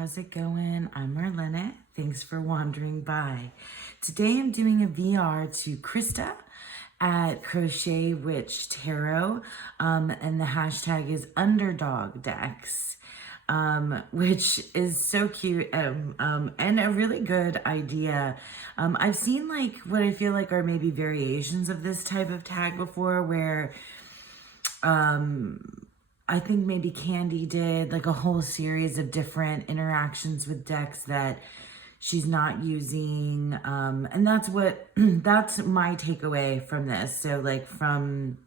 how's it going? I'm Marlena. Thanks for wandering by. Today I'm doing a VR to Christa at Crochet Witch Tarot, and the hashtag is underdog decks, which is so cute, and a really good idea. I've seen like what I feel like are maybe variations of this type of tag before, where I think maybe Candy did like a whole series of different interactions with decks that she's not using. And that's that's my takeaway from this. So like from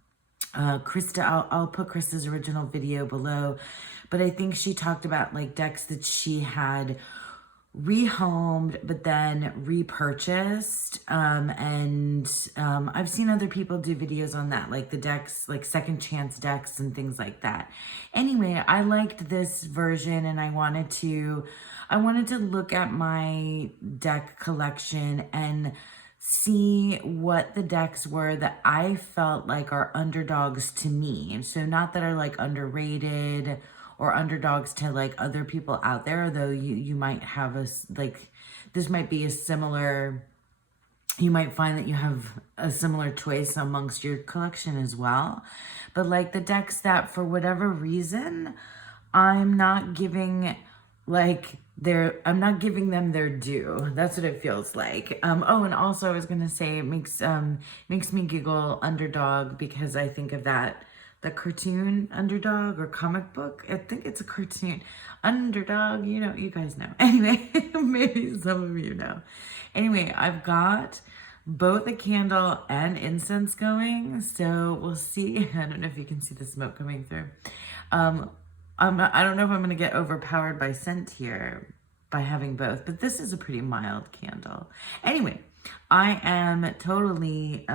Christa, I'll put Krista's original video below, but I think she talked about like decks that she had rehomed but then repurchased, and I've seen other people do videos on that, like the decks, like second chance decks and things like that. Anyway, I liked this version and I wanted to look at my deck collection and see what the decks were that I felt like are underdogs to me. So not that are like underrated or underdogs to like other people out there, though you might have this might be a similar, you might find that you have a similar choice amongst your collection as well. But like the decks that for whatever reason, I'm not giving I'm not giving them their due. That's what it feels like. Oh, and also I was gonna say it makes me giggle, underdog, because I think of the cartoon Underdog or comic book. I think it's a cartoon. Underdog, you guys know. Anyway, maybe some of you know. Anyway, I've got both a candle and incense going, so we'll see. I don't know if you can see the smoke coming through. I don't know if I'm gonna get overpowered by scent here by having both, but this is a pretty mild candle. Anyway, I'm totally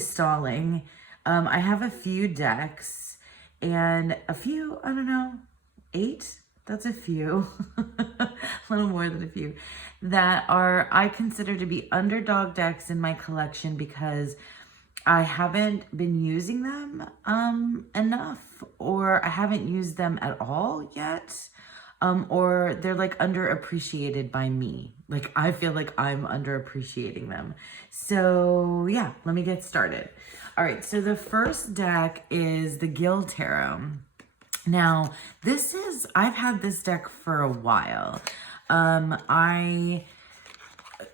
stalling. I have a few decks and a few, I don't know, 8? That's a few, a little more than a few, that I consider to be underdog decks in my collection because I haven't been using them enough, or I haven't used them at all yet, or they're like underappreciated by me. Like I feel like I'm underappreciating them. So yeah, let me get started. All right, so the first deck is the Gill Tarot. Now, I've had this deck for a while. I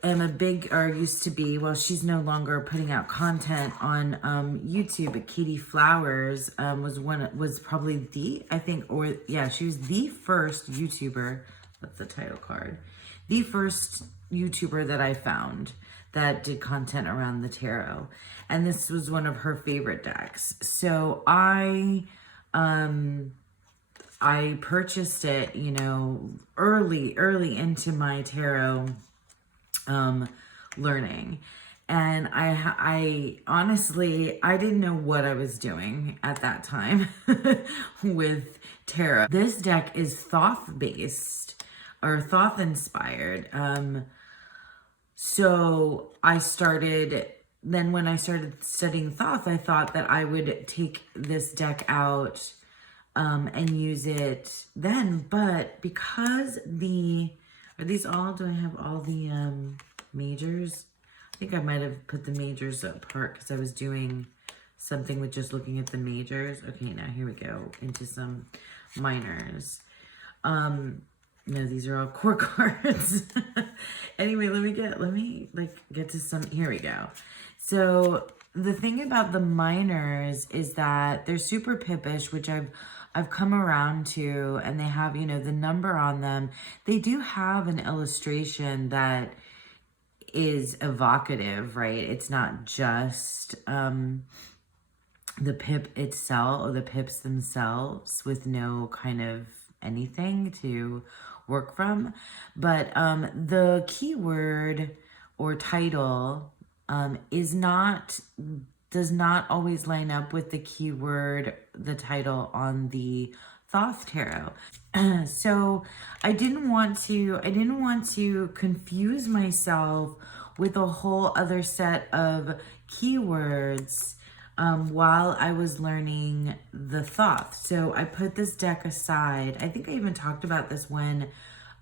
am a big, or used to be, well, she's no longer putting out content on YouTube, but Katie Flowers was probably she was the first YouTuber, that's the title card, the first YouTuber that I found that did content around the tarot. And this was one of her favorite decks. So I purchased it, early into my tarot learning. And I honestly, I didn't know what I was doing at that time with tarot. This deck is Thoth based or Thoth inspired. So when I started studying Thoth, I thought that I would take this deck out and use it then. But because do I have all the majors? I think I might have put the majors apart because I was doing something with just looking at the majors. Okay, now here we go into some minors. No, these are all core cards. Anyway, let me get to some, here we go. So the thing about the minors is that they're super pippish, which I've come around to, and they have, the number on them. They do have an illustration that is evocative, right? It's not just the pip itself or the pips themselves with no kind of anything to work from, but the keyword or title does not always line up with the keyword, the title on the Thoth Tarot. So I didn't want to confuse myself with a whole other set of keywords while I was learning the Thoth. So I put this deck aside. I think I even talked about this when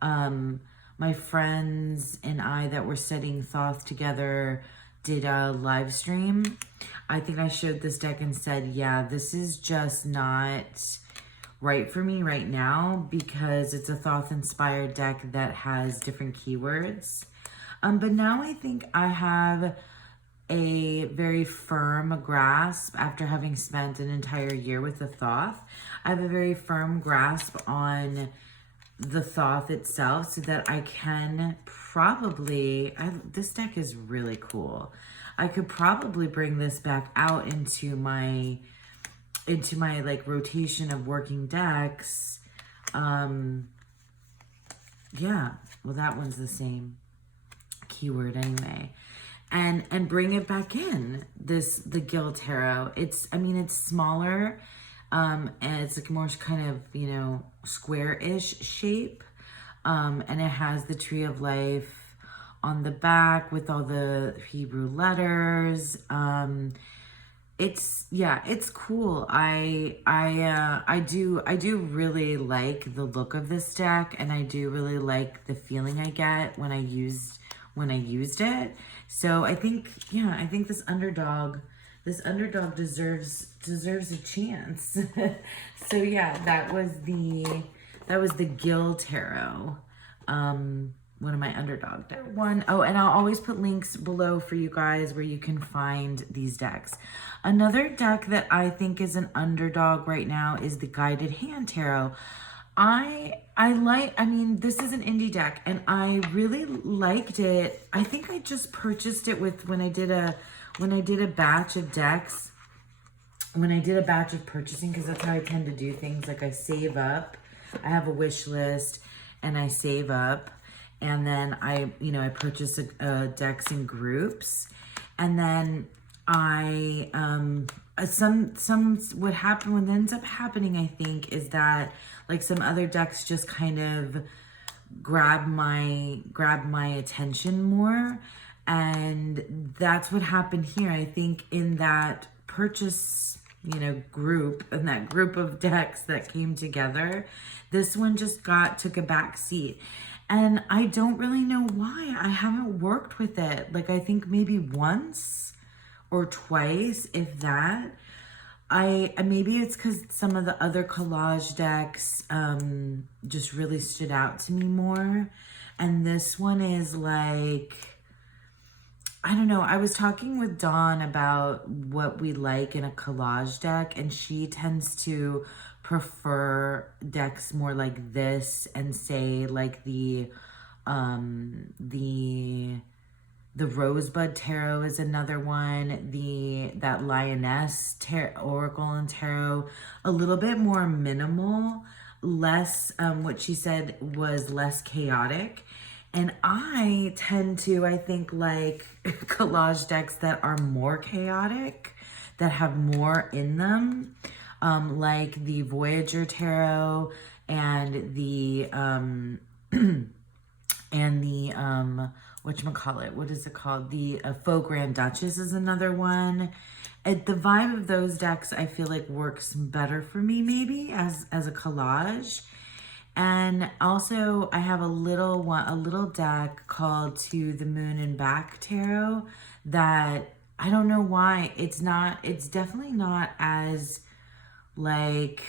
my friends and I that were studying Thoth together did a live stream. I think I showed this deck and said, yeah, this is just not right for me right now because it's a Thoth inspired deck that has different keywords. But now I think I have a very firm grasp after having spent an entire year with the Thoth. I have a very firm grasp on the Thoth itself so that I can probably, this deck is really cool. I could probably bring this back out into my like rotation of working decks. Yeah, well that one's the same keyword anyway. And bring it back in, the Gil Tarot. It's smaller, and it's like more kind of, you know, square-ish shape. And it has the Tree of Life on the back with all the Hebrew letters. It's cool. I do really like the look of this deck, and I do really like the feeling I get when I used it. So I think this underdog deserves a chance. So yeah, that was the Gil Tarot. One of my underdog decks. Oh, and I'll always put links below for you guys where you can find these decks. Another deck that I think is an underdog right now is the Guided Hand Tarot. This is an indie deck and I really liked it. I think I just purchased it when I did a batch of decks. When I did a batch of purchasing, because that's how I tend to do things. Like I save up. I have a wish list and I save up. And then I purchase decks in groups, and then what ends up happening, I think, is that like some other decks just kind of grab my attention more, and that's what happened here. I think in that purchase group, in that group of decks that came together, this one just took a back seat. And I don't really know why. I haven't worked with it. Like I think maybe once or twice, if that. Maybe it's because some of the other collage decks just really stood out to me more. And this one is like, I don't know. I was talking with Dawn about what we like in a collage deck, and she tends to prefer decks more like this, and say like the Rosebud Tarot is another one, that Lioness Oracle and Tarot, a little bit more minimal, less what she said was less chaotic. And I tend to, I think, like collage decks that are more chaotic, that have more in them. Like the Voyager Tarot and the whatchamacallit, what is it called? The Faux Grand Duchess is another one. The vibe of those decks I feel like works better for me maybe as a collage. And also I have a little deck called To the Moon and Back Tarot that I don't know why it's definitely not as like,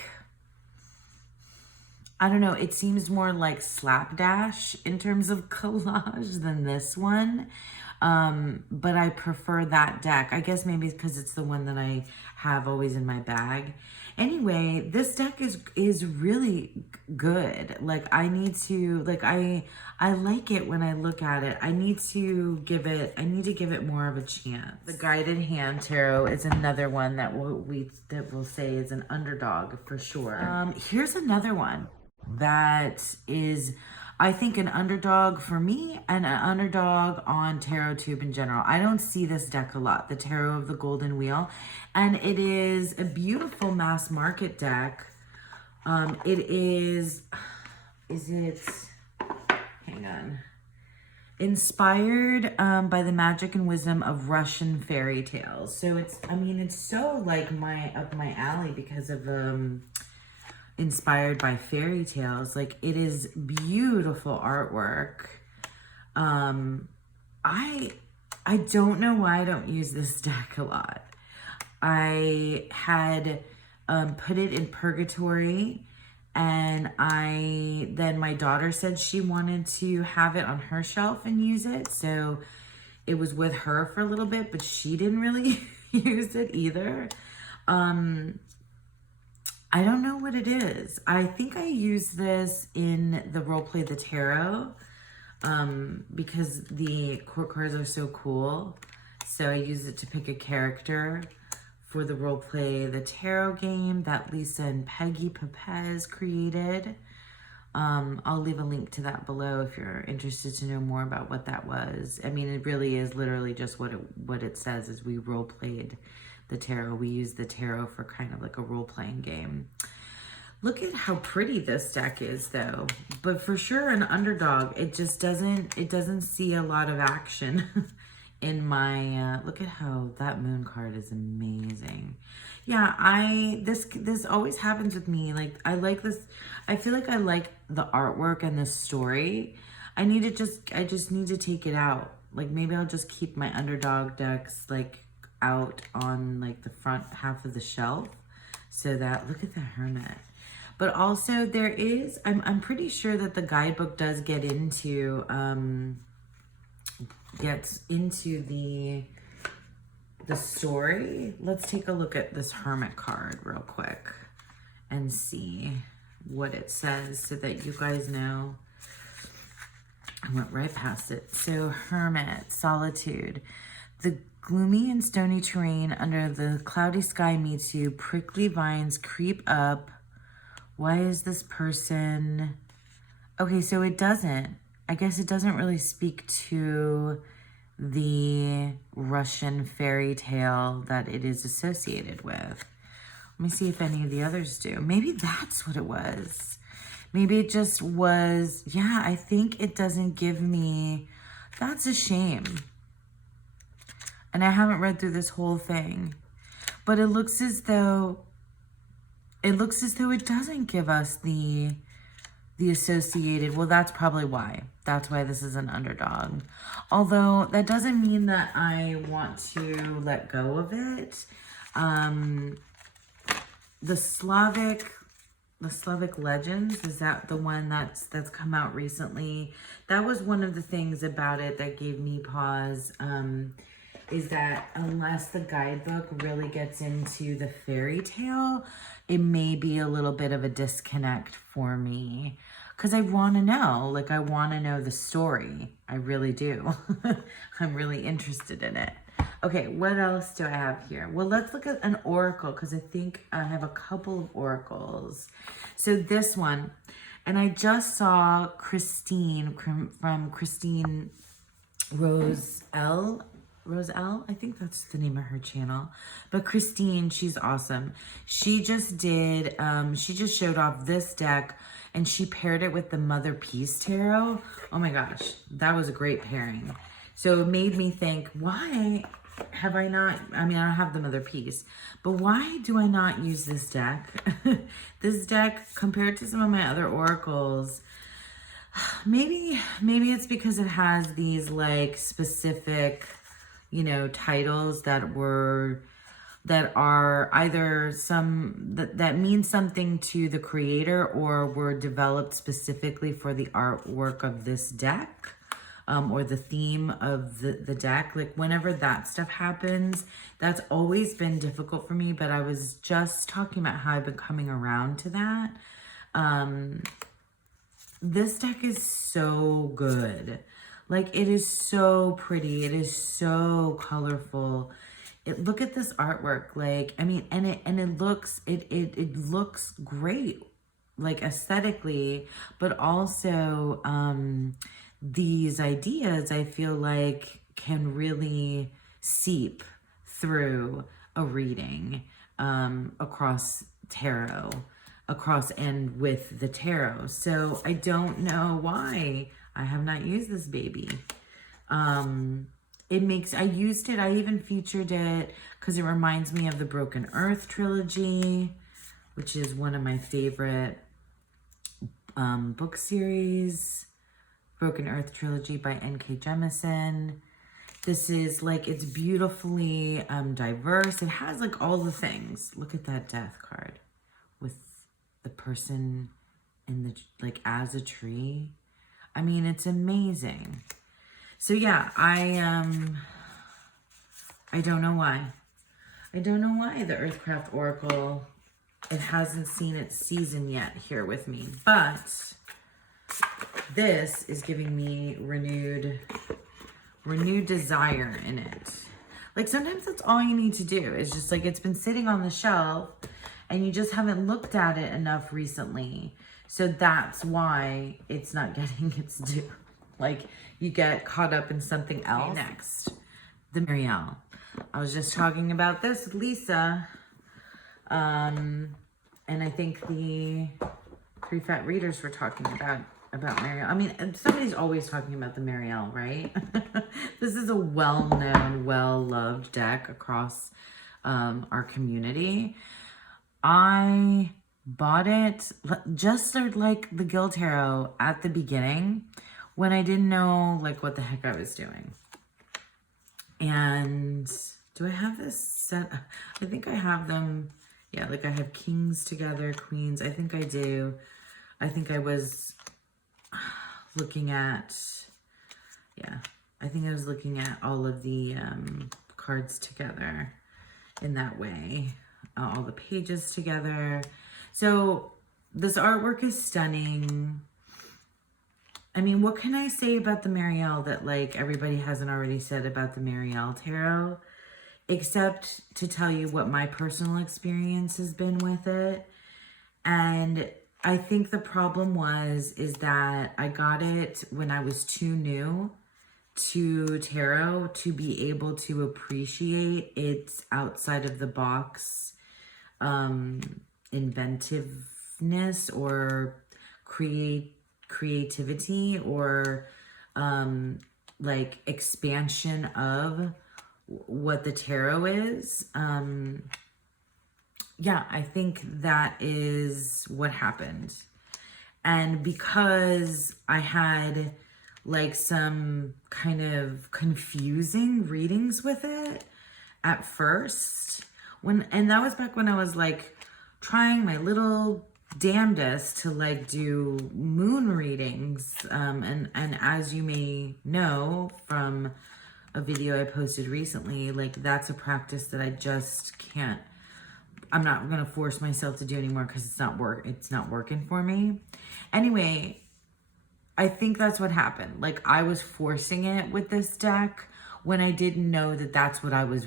I don't know, it seems more like slapdash in terms of collage than this one. But I prefer that deck. I guess maybe because it's the one that I have always in my bag. Anyway, this deck is really good. Like I need to, like I like it when I look at it. I need to give it more of a chance. The Guided Hand Tarot is another one that we'll say is an underdog for sure. Here's another one that is, I think, an underdog for me and an underdog on TarotTube in general. I don't see this deck a lot, the Tarot of the Golden Wheel, and it is a beautiful mass market deck. It is it, hang on. Inspired by the magic and wisdom of Russian fairy tales. So it's, I mean, it's so like up my alley because of inspired by fairy tales. Like, it is beautiful artwork. I don't know why I don't use this deck a lot. I had put it in purgatory, and then my daughter said she wanted to have it on her shelf and use it, so it was with her for a little bit, but she didn't really use it either. I don't know what it is. I think I use this in the roleplay the tarot, because the court cards are so cool. So I use it to pick a character for the roleplay the tarot game that Lisa and Peggy Papez created. I'll leave a link to that below if you're interested to know more about what that was. I mean, it really is literally just what it says is we role played the tarot. We use the tarot for kind of like a role-playing game. Look at how pretty this deck is though. But for sure an underdog. It just doesn't see a lot of action in my, look at how that moon card is amazing. Yeah, this always happens with me. Like, I like this. I feel like I like the artwork and the story. I just need to take it out. Like, maybe I'll just keep my underdog decks like out on like the front half of the shelf, so that, look at the hermit. But also there is, I'm pretty sure that the guidebook does get into the story. Let's take a look at this hermit card real quick and see what it says so that you guys know. I went right past it. So hermit, solitude. The gloomy and stony terrain under the cloudy sky meets you. Prickly vines creep up. Why is this person... Okay, so it doesn't. I guess it doesn't really speak to the Russian fairy tale that it is associated with. Let me see if any of the others do. Maybe that's what it was. Maybe it just was... Yeah, I think it doesn't give me... That's a shame. And I haven't read through this whole thing. But it looks as though... It doesn't give us the associated... Well, that's probably why. That's why this is an underdog. Although, that doesn't mean that I want to let go of it. The Slavic Legends, is that the one that's come out recently? That was one of the things about it that gave me pause. Is that unless the guidebook really gets into the fairy tale, it may be a little bit of a disconnect for me. Because I want to know, like, I want to know the story. I really do. I'm really interested in it. Okay, what else do I have here? Well, let's look at an oracle, because I think I have a couple of oracles. So this one, and I just saw Christine from Christine Roselle, I think that's the name of her channel. But Christine, she's awesome. She just did, she just showed off this deck, and she paired it with the Mother Peace Tarot. Oh my gosh, that was a great pairing. So it made me think, why have I not, I mean, I don't have the Mother Peace, but why do I not use this deck? This deck, compared to some of my other oracles, maybe it's because it has these like specific, you know, titles that are either that mean something to the creator or were developed specifically for the artwork of this deck, or the theme of the deck. Like, whenever that stuff happens, that's always been difficult for me, but I was just talking about how I've been coming around to that. This deck is so good. Like, it is so pretty. It is so colorful. Look at this artwork. Like, I mean, and it looks great, like aesthetically, but also these ideas I feel like can really seep through a reading across and with the tarot. So I don't know why I have not used this baby. I used it, I even featured it because it reminds me of the Broken Earth trilogy, which is one of my favorite book series. Broken Earth trilogy by N.K. Jemisin. This is like, it's beautifully diverse. It has like all the things. Look at that death card with the person in the, like as a tree. I mean, it's amazing. So yeah, I don't know why. I don't know why the Earthcraft Oracle, it hasn't seen its season yet here with me, but this is giving me renewed desire in it. Like sometimes that's all you need to do is just like, it's been sitting on the shelf and you just haven't looked at it enough recently. So that's why it's not getting its due. Like you get caught up in something else. Okay, next, the Marielle. I was just talking about this with Lisa. And I think the 3 Fat Readers were talking about Marielle. I mean, somebody's always talking about the Marielle, right? This is a well-known, well-loved deck across our community. I bought it just like the Guild Tarot at the beginning when I didn't know like what the heck I was doing. And do I have this set? I think I have them. Yeah, like I have kings together, queens. I think I do. I think I was looking at, yeah, I think I was looking at all of the cards together in that way. All the pages together. So this artwork is stunning. I mean, what can I say about the Marielle that like everybody hasn't already said about the Marielle Tarot? Except to tell you what my personal experience has been with it. And I think the problem is that I got it when I was too new to tarot to be able to appreciate its outside of the box inventiveness or creativity or like expansion of what the tarot is. Yeah, I think that is what happened. And because I had like some kind of confusing readings with it at first, and that was back when I was like trying my little damnedest to like do moon readings. And as you may know from a video I posted recently, like that's a practice that I just can't, I'm not going to force myself to do anymore because it's not working for me. Anyway, I think that's what happened. Like I was forcing it with this deck when I didn't know that that's what I was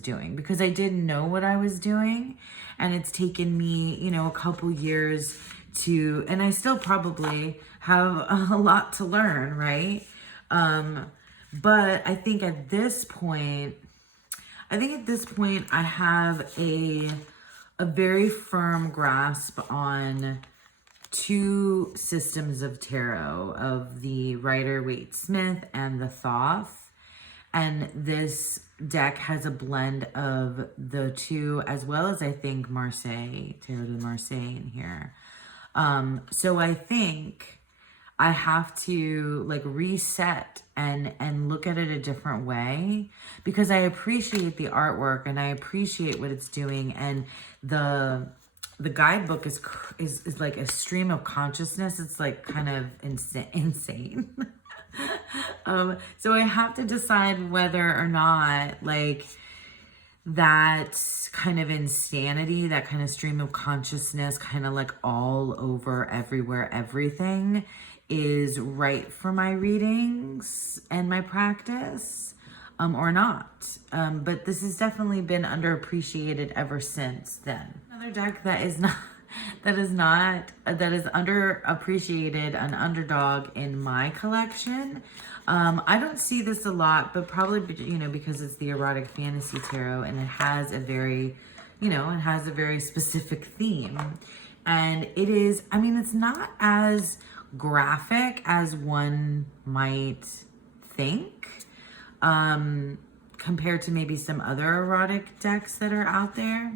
doing, because I didn't know what I was doing. And it's taken me, you know, a couple years to, and I still probably have a lot to learn, right? But I think at this point I have a very firm grasp on 2 systems of tarot, of the Rider-Waite-Smith and the Thoth. And this deck has a blend of the 2, as well as I think Marseille, Tarot de Marseille in here. So I think I have to like reset and look at it a different way, because I appreciate the artwork and I appreciate what it's doing, and the guidebook is like a stream of consciousness. It's like kind of insane. So I have to decide whether or not like that kind of insanity, that kind of stream of consciousness, kind of like all over, everywhere, everything is right for my readings and my practice, or not. But this has definitely been underappreciated ever since then. Another deck that is underappreciated, an underdog in my collection. I don't see this a lot, but probably, you know, because it's the Erotic Fantasy Tarot and it has a very, you know, it has a very specific theme. And it is, I mean, it's not as graphic as one might think, compared to maybe some other erotic decks that are out there.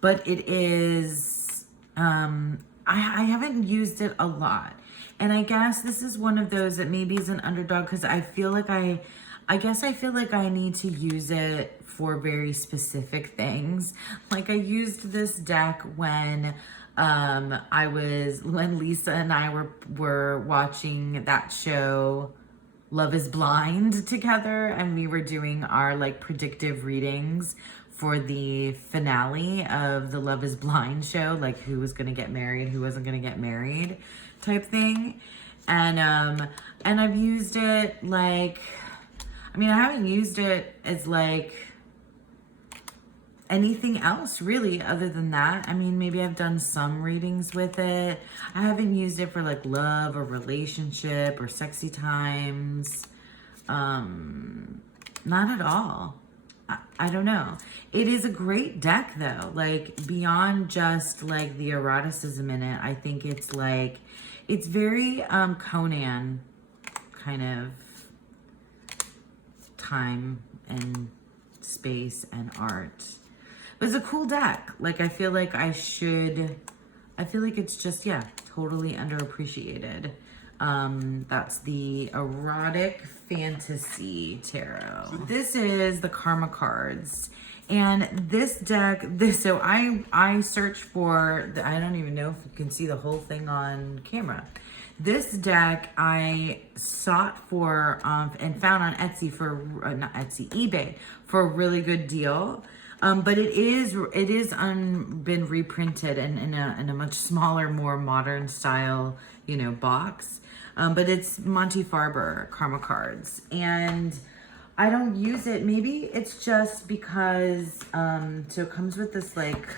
But it is, I haven't used it a lot. And I guess this is one of those that maybe is an underdog because I feel like I feel like I need to use it for very specific things. Like I used this deck when when Lisa and I were watching that show Love is Blind together, and we were doing our like predictive readings for the finale of the Love is Blind show, like who was gonna get married, who wasn't gonna get married type thing. And I've used it like, I mean, I haven't used it as like anything else really other than that. I mean, maybe I've done some readings with it. I haven't used it for like love or relationship or sexy times. Not at all. I don't know. It is a great deck though. Like beyond just like the eroticism in it, I think it's like, it's very Conan kind of time and space and art. It was a cool deck. Like I feel like it's just, yeah, totally underappreciated. That's the Erotic Fantasy Tarot. This is the Karma cards. And this deck, so I searched for, I don't even know if you can see the whole thing on camera. This deck I sought for and found on Etsy for, not Etsy, eBay for a really good deal. But it is been reprinted and in a much smaller, more modern style, you know, box. But it's Monty Farber Karma cards, and I don't use it. Maybe it's just because so it comes with this like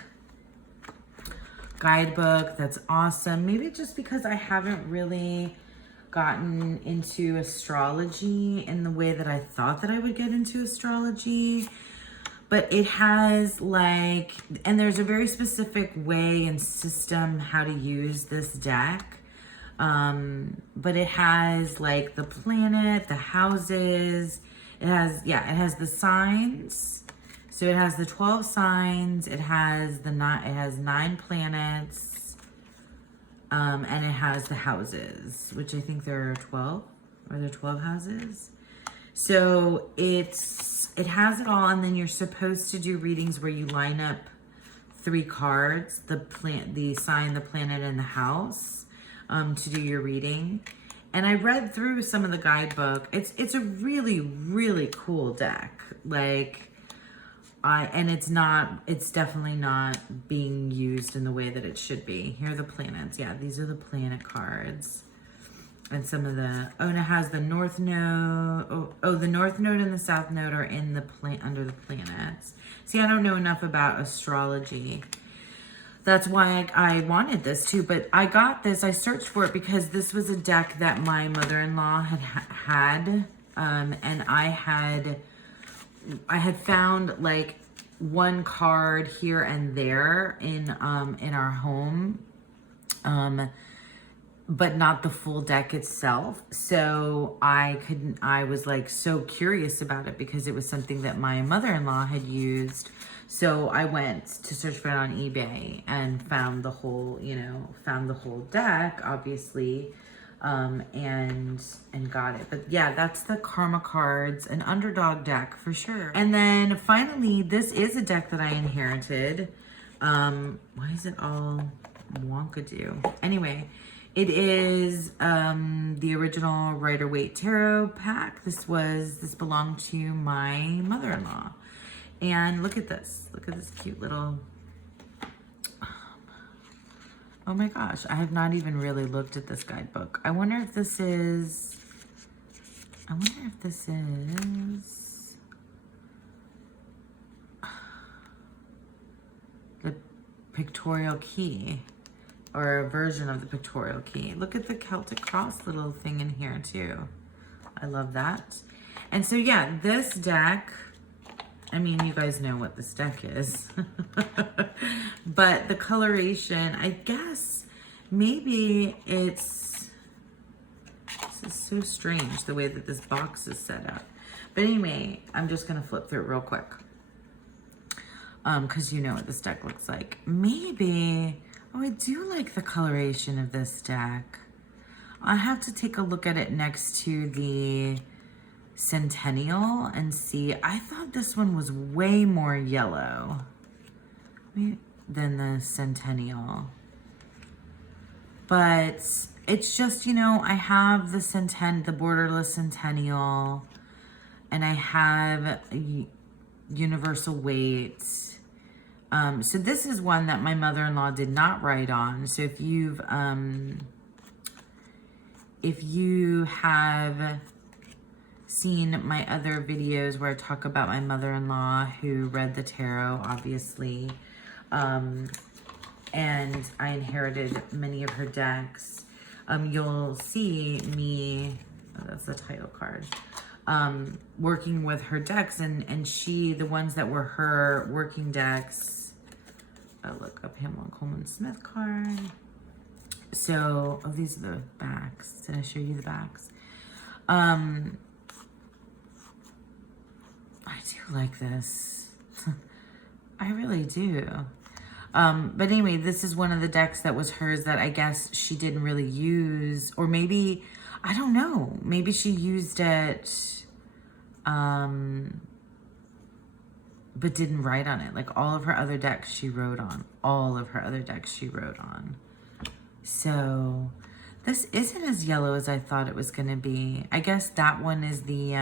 guidebook that's awesome. Maybe just because I haven't really gotten into astrology in the way that I thought that I would get into astrology. But it has like, and there's a very specific way and system how to use this deck. But it has like the planet, the houses, it has the signs. So it has the 12 signs, it has 9 planets, and it has the houses, which I think there are 12, or there 12 houses. So it has it all, and then you're supposed to do readings where you line up 3 cards, the sign, the planet, and the house, to do your reading. And I read through some of the guidebook. It's a really, really cool deck. Like, it's definitely not being used in the way that it should be. Here are the planets. Yeah, these are the planet cards. And some of the, and it has the north node. The north node and the south node are in the under the planets. See, I don't know enough about astrology. That's why I wanted this too. But I got this, I searched for it because this was a deck that my mother-in-law had. And I had found like one card here and there in our home. But not the full deck itself. So I was like so curious about it because it was something that my mother-in-law had used. So I went to search for it on eBay and found the whole deck, obviously, and got it. But yeah, that's the Karma cards, an underdog deck for sure. And then finally, this is a deck that I inherited. Why is it all wonkadoo? Anyway, it is the original Rider-Waite Tarot pack. This belonged to my mother-in-law. And look at this. Look at this cute little, oh my gosh, I have not even really looked at this guidebook. I wonder if this is the pictorial key, or a version of the pictorial key. Look at the Celtic cross little thing in here too. I love that. And so yeah, this deck, I mean, you guys know what this deck is. But the coloration, I guess maybe it's This is so strange, the way that this box is set up. But anyway, I'm just gonna flip through it real quick. Because you know what this deck looks like. Maybe, oh, I do like the coloration of this deck. I have to take a look at it next to the Centennial and see. I thought this one was way more yellow than the Centennial. But it's just, you know, I have the borderless Centennial, and I have universal weight. So this is one that my mother-in-law did not write on. So if you have seen my other videos where I talk about my mother-in-law who read the tarot, obviously, and I inherited many of her decks, you'll see me, oh, that's the title card, working with her decks, and the ones that were her working decks, I'll look up Pamela Coleman Smith card. So, oh, these are the backs. Did I show you the backs? I do like this. I really do. But anyway, this is one of the decks that was hers that I guess she didn't really use, or maybe, I don't know, maybe she used it, but didn't write on it. Like all of her other decks she wrote on. All of her other decks she wrote on. So this isn't as yellow as I thought it was gonna be. I guess that one is the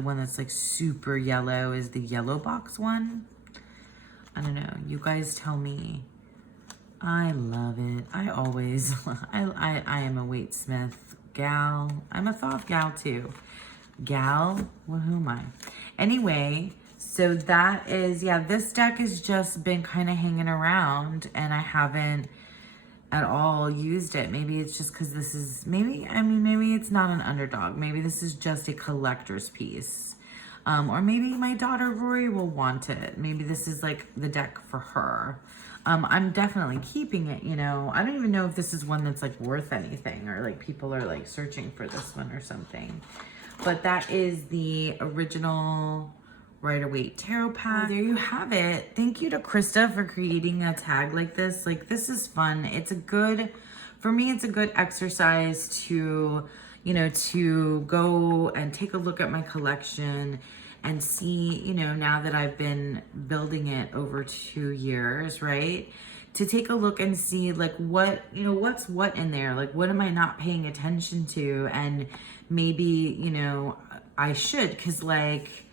one that's like super yellow is the yellow box one. I don't know. You guys tell me. I love it. I always, I am a Waitsmith gal. I'm a Thoth gal too. Gal? Well, who am I? Anyway, so that is, yeah, this deck has just been kind of hanging around and I haven't at all used it. Maybe it's just because this is, maybe it's not an underdog. Maybe this is just a collector's piece. Or maybe my daughter Rory will want it. Maybe this is like the deck for her. I'm definitely keeping it, you know. I don't even know if this is one that's like worth anything or like people are like searching for this one or something. But that is the original Rider-Waite Tarot Pack. There you have it. Thank you to Christa for creating a tag like this. Like, this is fun. It's a good, for me, it's a good exercise to, you know, to go and take a look at my collection and see, you know, now that I've been building it over 2 years, right? To take a look and see like what, you know, what's what in there, like what am I not paying attention to? And maybe, you know, I should, because like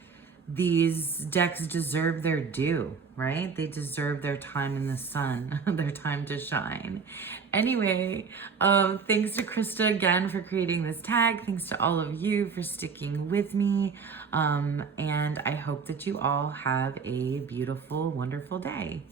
these decks deserve their due, right? They deserve their time in the sun, their time to shine. Anyway, thanks to Christa again for creating this tag. Thanks to all of you for sticking with me. And I hope that you all have a beautiful, wonderful day.